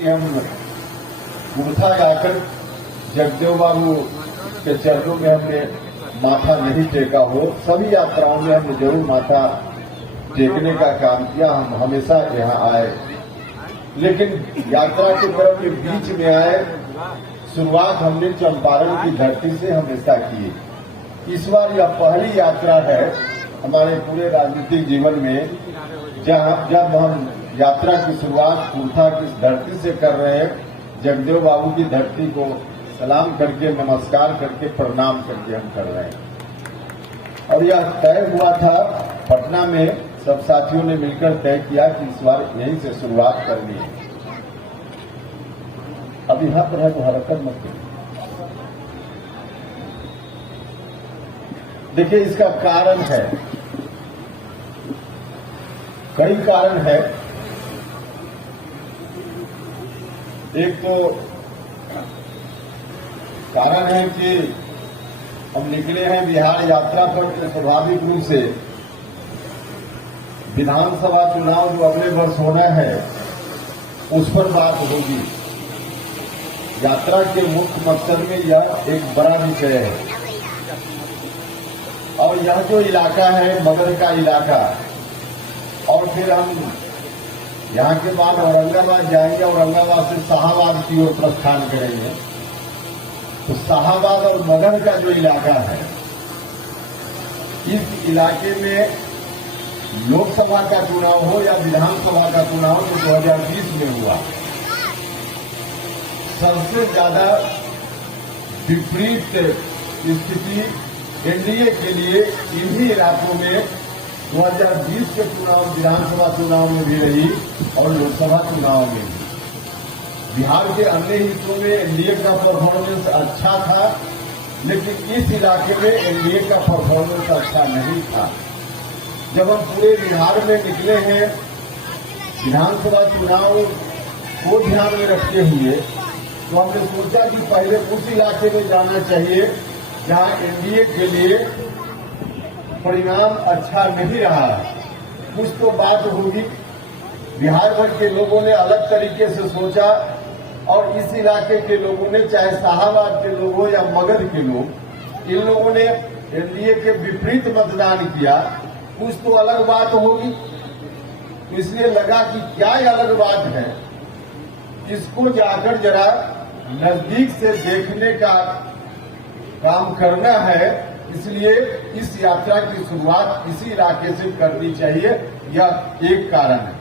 हम मूर्धा गाकर जगदेव बाबू के चरणों में हमने माथा नहीं टेका हो। सभी यात्राओं में हमने जरूर माथा टेकने का काम किया। हम हमेशा यहाँ आए, लेकिन यात्रा के क्रम के बीच में आए। शुरुआत हमने चंपारण की धरती से हमेशा की। इस बार यह पहली यात्रा है हमारे पूरे राजनीतिक जीवन में जब हम यात्रा की शुरुआत मूर्धा की धरती से कर रहे हैं। जगदेव बाबू की धरती को सलाम करके, नमस्कार करके, प्रणाम करके हम कर रहे हैं। और यह तय हुआ था पटना में, सब साथियों ने मिलकर तय किया कि इस बार यहीं से शुरुआत करनी है। अब यहां पर है तो हरकत मत करिए। देखिए, इसका कारण है, कई कारण है। एक तो कारण है कि हम निकले हैं बिहार यात्रा पर, तो स्वाभाविक रूप से विधानसभा चुनाव जो अगले वर्ष होना है उस पर बात होगी। यात्रा के मुख्य मकसद में यह एक बड़ा विषय है। और यह जो इलाका है मगध का इलाका, और फिर हम यहाँ के बाद औरंगाबाद जाएंगे, औरंगाबाद से शाहाबाद की ओर प्रस्थान करेंगे। तो शाहाबाद और मगध का जो इलाका है, इस इलाके में लोकसभा का चुनाव हो या विधानसभा का चुनाव जो 2020 में हुआ, सबसे ज्यादा विपरीत स्थिति एनडीए के लिए इन्हीं इलाकों में 2020 के चुनाव, विधानसभा चुनाव में भी रही और लोकसभा चुनाव में भी। बिहार के अन्य हिस्सों में एनडीए का परफॉर्मेंस अच्छा था, लेकिन इस इलाके में एनडीए का परफॉर्मेंस अच्छा नहीं था। जब हम पूरे बिहार में निकले हैं विधानसभा चुनाव को ध्यान में रखते हुए, तो हमने सोचा कि पहले उस इलाके में जाना चाहिए जहां एनडीए के लिए परिणाम अच्छा नहीं रहा। कुछ तो बात होगी। बिहार भर के लोगों ने अलग तरीके से सोचा, और इस इलाके के लोगों ने, चाहे शाहाबाद के लोग हो या मगध के लोग, इन लोगों ने एनडीए के विपरीत मतदान किया। कुछ तो अलग बात होगी। तो इसलिए लगा कि क्या ये अलग बात है, इसको जाकर जरा नजदीक से देखने का काम करना है। इसलिए इस यात्रा की शुरुआत इसी इलाके से करनी चाहिए। यह एक कारण है।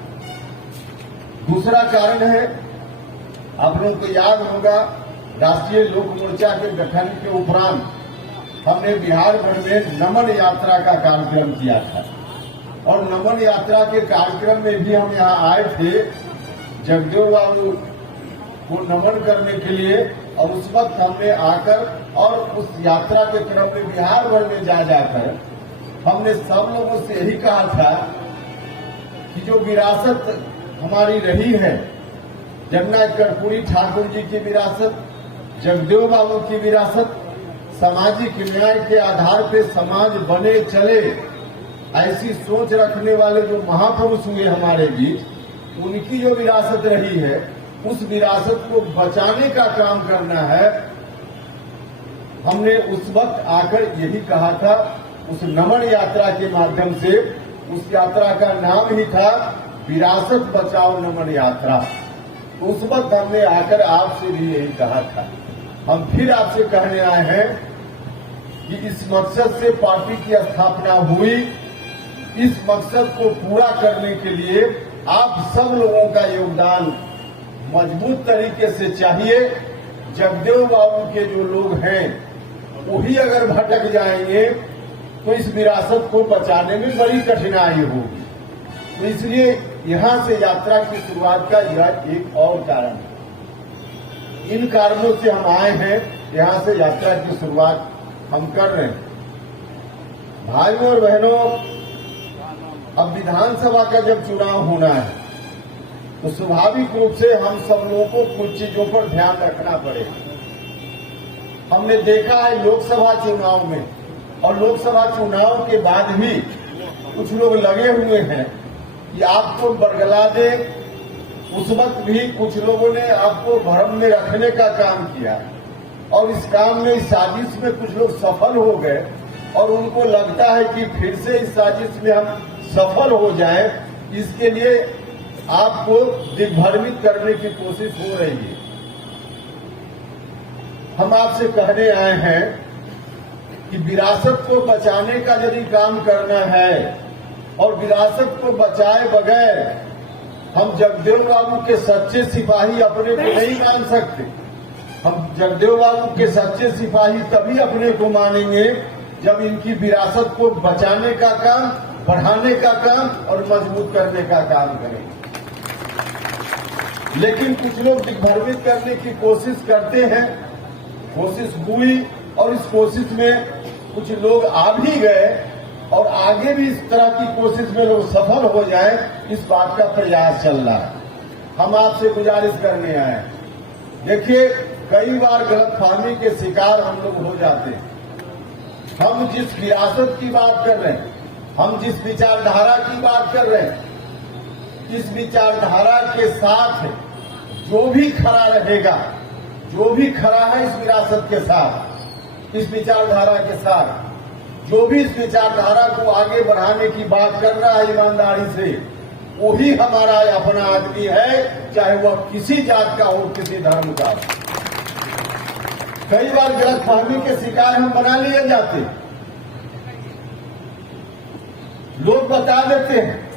दूसरा कारण है, आप लोगों को याद होगा, राष्ट्रीय लोक मोर्चा के गठन के उपरांत हमने बिहार भर में नमन यात्रा का कार्यक्रम किया था। और नमन यात्रा के कार्यक्रम में भी हम यहाँ आए थे जगदेव बाबू को नमन करने के लिए। और उस वक्त हमने आकर और उस यात्रा के क्रम में बिहार भर में जाकर हमने सब लोगों से यही कहा था कि जो विरासत हमारी रही है, जगन्नाथ कर्पूरी ठाकुर जी की विरासत, जगदेव बाबू की विरासत, सामाजिक न्याय के आधार पे समाज बने चले, ऐसी सोच रखने वाले जो महापुरुष हुए हमारे बीच, उनकी जो विरासत रही है, उस विरासत को बचाने का काम करना है। हमने उस वक्त आकर यही कहा था। उस नमन यात्रा के माध्यम से, उस यात्रा का नाम ही था विरासत बचाओ नमन यात्रा। उस वक्त हमने आकर आपसे भी यही कहा था। हम फिर आपसे कहने आए हैं कि इस मकसद से पार्टी की स्थापना हुई। इस मकसद को पूरा करने के लिए आप सब लोगों का योगदान मजबूत तरीके से चाहिए। जगदेव बाबू के जो लोग हैं वही अगर भटक जाएंगे तो इस विरासत को बचाने में बड़ी कठिनाई होगी। तो इसलिए यहां से यात्रा की शुरुआत का यह एक और कारण है। इन कारणों से हम आए हैं, यहां से यात्रा की शुरुआत हम कर रहे हैं। भाइयों और बहनों, अब विधानसभा का जब चुनाव होना है तो स्वाभाविक रूप से हम सब लोगों को कुछ चीजों पर ध्यान रखना पड़ेगा। हमने देखा है लोकसभा चुनाव में, और लोकसभा चुनाव के बाद भी कुछ लोग लगे हुए हैं कि आपको बरगला दे, उस वक्त भी कुछ लोगों ने आपको भ्रम में रखने का काम किया और इस काम में, इस साजिश में कुछ लोग सफल हो गए और उनको लगता है कि फिर से इस साजिश में हम सफल हो जाएं, इसके लिए आपको दिग्भ्रमित करने की कोशिश हो रही है। हम आपसे कहने आए हैं कि विरासत को बचाने का यदि काम करना है और विरासत को बचाए बगैर हम जगदेव बाबू के सच्चे सिपाही अपने को नहीं मान सकते। हम जगदेव बाबू के सच्चे सिपाही तभी अपने को मानेंगे जब इनकी विरासत को बचाने का काम, बढ़ाने का काम और मजबूत करने का काम करेंगे। लेकिन कुछ लोग दिग्भ्रमित करने की कोशिश करते हैं, कोशिश हुई और इस कोशिश में कुछ लोग आ भी गए और आगे भी इस तरह की कोशिश में लोग सफल हो जाएं, इस बात का प्रयास चल रहा है। हम आपसे गुजारिश करने आए हैं, देखिए कई बार गलतफहमी के शिकार हम लोग हो जाते हैं। हम जिस विरासत की बात कर रहे हैं, हम जिस विचारधारा की बात कर रहे हैं, इस विचारधारा के साथ जो भी खड़ा रहेगा, जो भी खड़ा है इस विरासत के साथ, इस विचारधारा के साथ, जो भी इस विचारधारा को आगे बढ़ाने की बात कर रहा है ईमानदारी से, वही हमारा अपना आदमी है, चाहे वह किसी जात का हो, किसी धर्म का हो। कई बार गलतफहमी के शिकार हम बना लिए जाते, लोग बता देते हैं